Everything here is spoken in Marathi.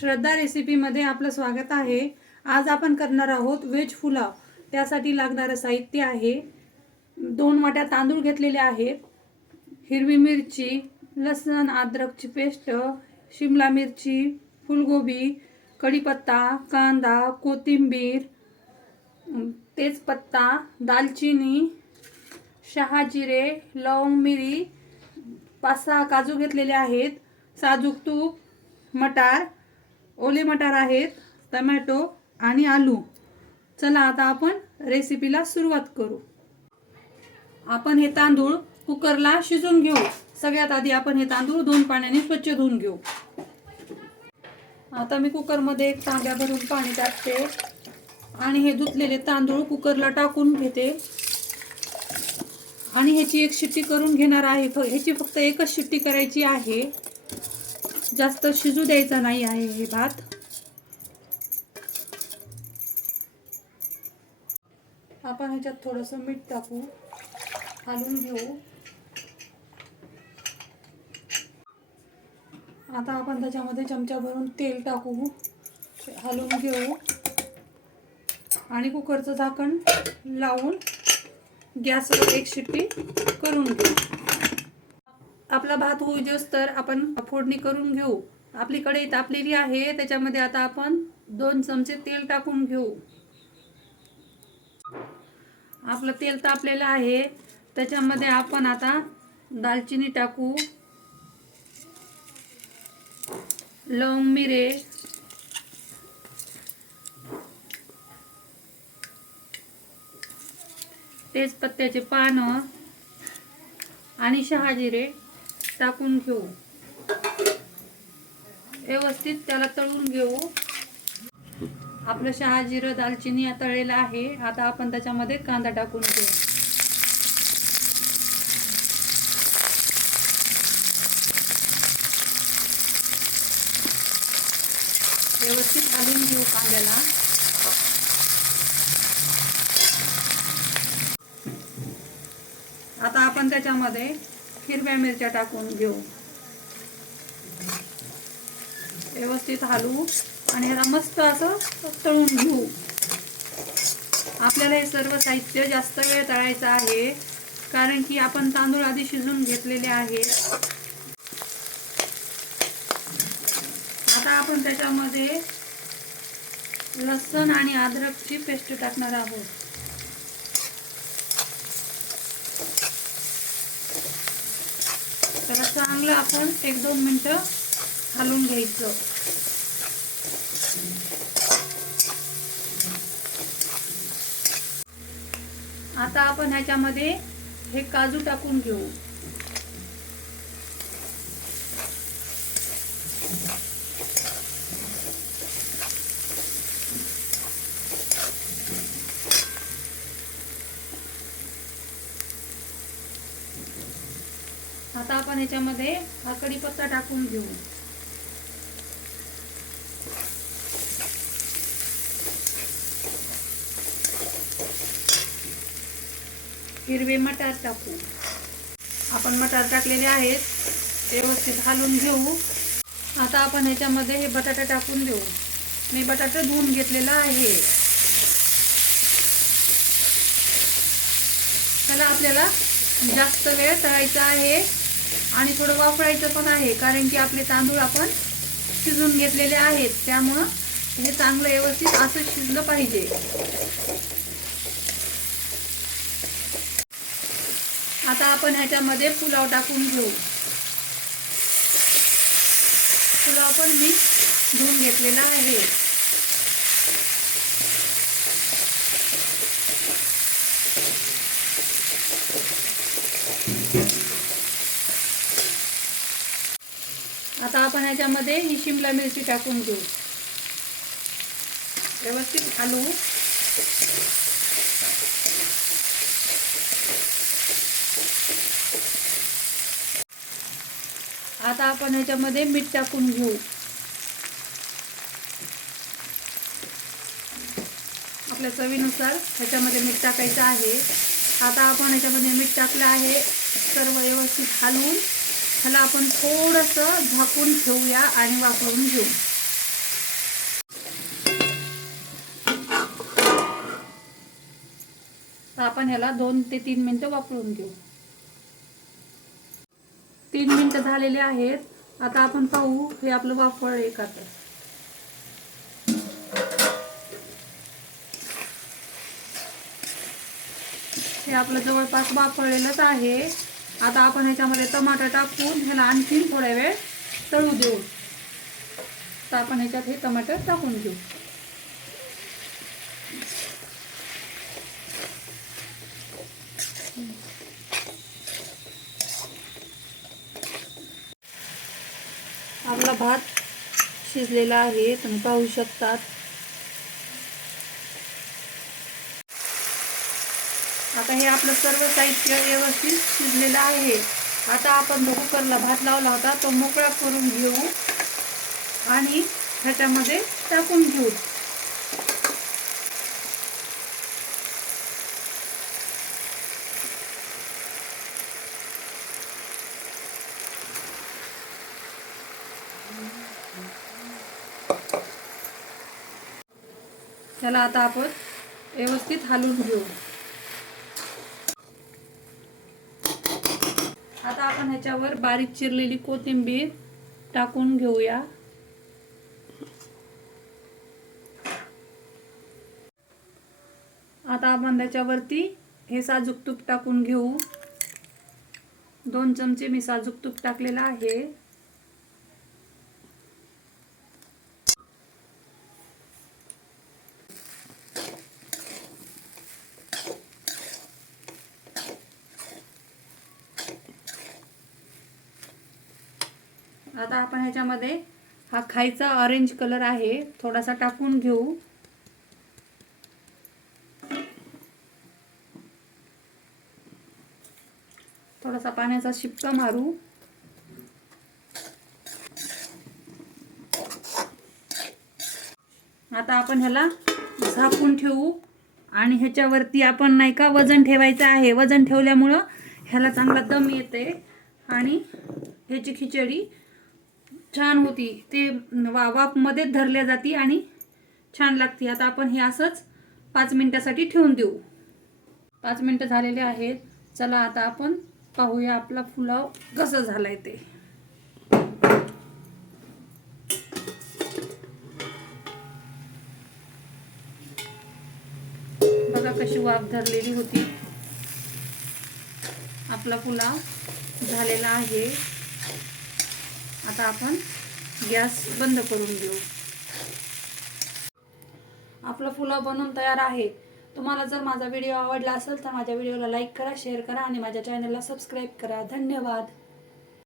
श्रद्धा रेसिपीमध्ये आपलं स्वागत आहे. आज आपण करणार आहोत वेज फुलाव त्यासाठी लागणारं साहित्य आहे. दोन वाट्या तांदूळ घेतलेले आहेत. हिरवी मिरची लसण अद्रकची पेस्ट शिमला मिरची फुलगोबी कढीपत्ता कांदा कोथिंबीर तेजपत्ता दालचिनी शहाजिरे लवंग मिरी पाच सहा काजू घेतलेले आहेत. साजूक तूप मटार ओले मटार आहेत टमॅटो आणि आलू. चला आता आपण रेसिपीला सुरुवात करू. आपण हे तांदूळ कुकरला शिजून घेऊ. सगळ्यात आधी आपण हे तांदूळ दोन पाण्याने स्वच्छ धुवून घेऊ. आता मी कुकरमध्ये एक तांब्या भरून पाणी टाकते आणि हे धुतलेले तांदूळ कुकरला टाकून घेते. आणि ह्याची एक शिट्टी करून घेणार आहे. ह्याची फक्त एकच शिट्टी करायची आहे. जास्त शिजू द्यायचा नाही आहे हे भात. आपण ह्याच्यात थोडंसं मीठ टाकू हालून घेऊ. आता आपण त्याच्यामध्ये चमचा भरून तेल टाकू हलवून घेऊ. आणि कुकरचं झाकण लावून गॅसवर एक शिट्टी करून घेऊ. आपला भात होऊ दिवस तर आपण फोडणी करून घेऊ. आपली कढई तापलेली आहे त्याच्यामध्ये आता आपण दोन चमचे तेल टाकून घेऊ. आपलं तेल तापलेलं आहे त्याच्यामध्ये आपण आता दालचिनी टाकू. लवंग मिरे. तेजपत्त्याचे पानं आणि शहाजिरे. टाकून घेऊ. व्यवस्थित त्याला तळून घेऊ. आपलं शहाजिरं दालचिनी तळलेलं आहे. आता आपण त्याच्यामध्ये कांदा टाकून घेऊ. व्यवस्थित घालून घेऊ कांद्याला. आता आपण त्याच्यामध्ये हिरव्या मिरच्या टाकून घेऊ. व्यवस्थित हलवू आणि ह्याला मस्त असं तळून घेऊ. आपल्याला हे सर्व साहित्य जास्त वेळ तळायचं आहे कारण की आपण तांदूळ आधी शिजून घेतलेले आहेत आता आपण त्याच्यामध्ये लसण आणि अद्रकची पेस्ट टाकणार आहोत. त्याला चांगलं आपण एक दोन मिनटं हलवून घ्यायचं. आता आपण ह्याच्यामध्ये हे काजू टाकून घेऊ. आता आपण ह्याच्यामध्ये हा कढीपत्ता टाकून घेऊ. हिरवे मटार टाकू. आपण मटार टाकलेले आहेत व्यवस्थित घालून घेऊ. आता आपण ह्याच्यामध्ये हे बटाटा टाकून देऊ. मी बटाटा धुवून घेतलेला आहे. त्याला आपल्याला जास्त वेळ तळायचा आहे. आणि थोडं वाफळायचं पण आहे कारण की आपले तांदूळ आपण शिजून घेतलेले आहेत. त्यामुळं हे चांगलं व्यवस्थित असं शिजलं पाहिजे. आता आपण ह्याच्यामध्ये पुलाव टाकून घेऊ. पुलाव पण मी धुवून घेतलेला आहे. आता आपण ह्याच्यामध्ये ही शिमला मिरची टाकून घेऊ. व्यवस्थित घालू आता आपण ह्याच्यामध्ये मीठ टाकून घेऊ. आपल्या चवीनुसार ह्याच्यामध्ये मीठ टाकायचं आहे. आता आपण ह्याच्यामध्ये मीठ टाकलं आहे. सर्व व्यवस्थित घालून ह्याला आपण थोडस झाकून ठेवूया आणि वापरून घेऊ. आपण ह्याला दोन ते तीन मिनिट वापरून घेऊ. तीन मिनिट झालेले आहेत. आता आपण पाहू हे आपलं वापर एक आता हे आपलं जवळपास वापरलेलंच आहे. आता आपण ह्याच्यामध्ये टमाटर टाकून ह्याला आणखीन थोड्या वेळ तळू देऊ. तर आपण ह्याच्यात हे टमाटर टाकून घेऊ. आपला भात शिजलेला आहे तुम्ही पाहू शकतात. आता हे आपलं सर्व साहित्य व्यवस्थित शिजलेलं आहे. आता आपण जो कुकरला भात लावला होता तो मोकळा करून घेऊ आणि ह्याच्यामध्ये टाकून घेऊ. त्याला आता आपण व्यवस्थित हलवून घेऊ. आता आपण ह्याच्यावर बारीक चिरलेली कोथिंबीर टाकून घेऊया. आता आपण त्याच्यावरती हे साजूक तूप टाकून घेऊ. दोन चमचे मी साजूक तूप टाकलेलं आहे. आता आपण ह्याच्यामध्ये हा खायचा ऑरेंज कलर आहे. थोडासा टाकून घेऊ. थोडासा पाण्याचा शिपका मारू. आता आपण ह्याला झाकून ठेवू. आणि ह्याच्यावरती आपण नाही का वजन ठेवायचं आहे. वजन ठेवल्यामुळं ह्याला चांगला दम येते. आणि ह्याची खिचडी छान होती. ते वा धरल्या जाते आणि छान लागते. आता आपण हे असंच पाच मिनटासाठी ठेवून देऊ. पाच मिनटं झालेले आहेत. चला आता आपण पाहूया आपला पुलाव कसं झालाय ते. बघा कशी वाफ धरलेली होती. आपला पुलाव झालेला आहे. आता आपण गॅस बंद करून घेऊ. आपला पुलाव बनवून तयार आहे. तुम्हाला जर माझा व्हिडिओ आवडला असेल तर माझ्या व्हिडिओला लाईक करा शेअर करा आणि माझ्या चॅनलला सबस्क्राईब करा. धन्यवाद.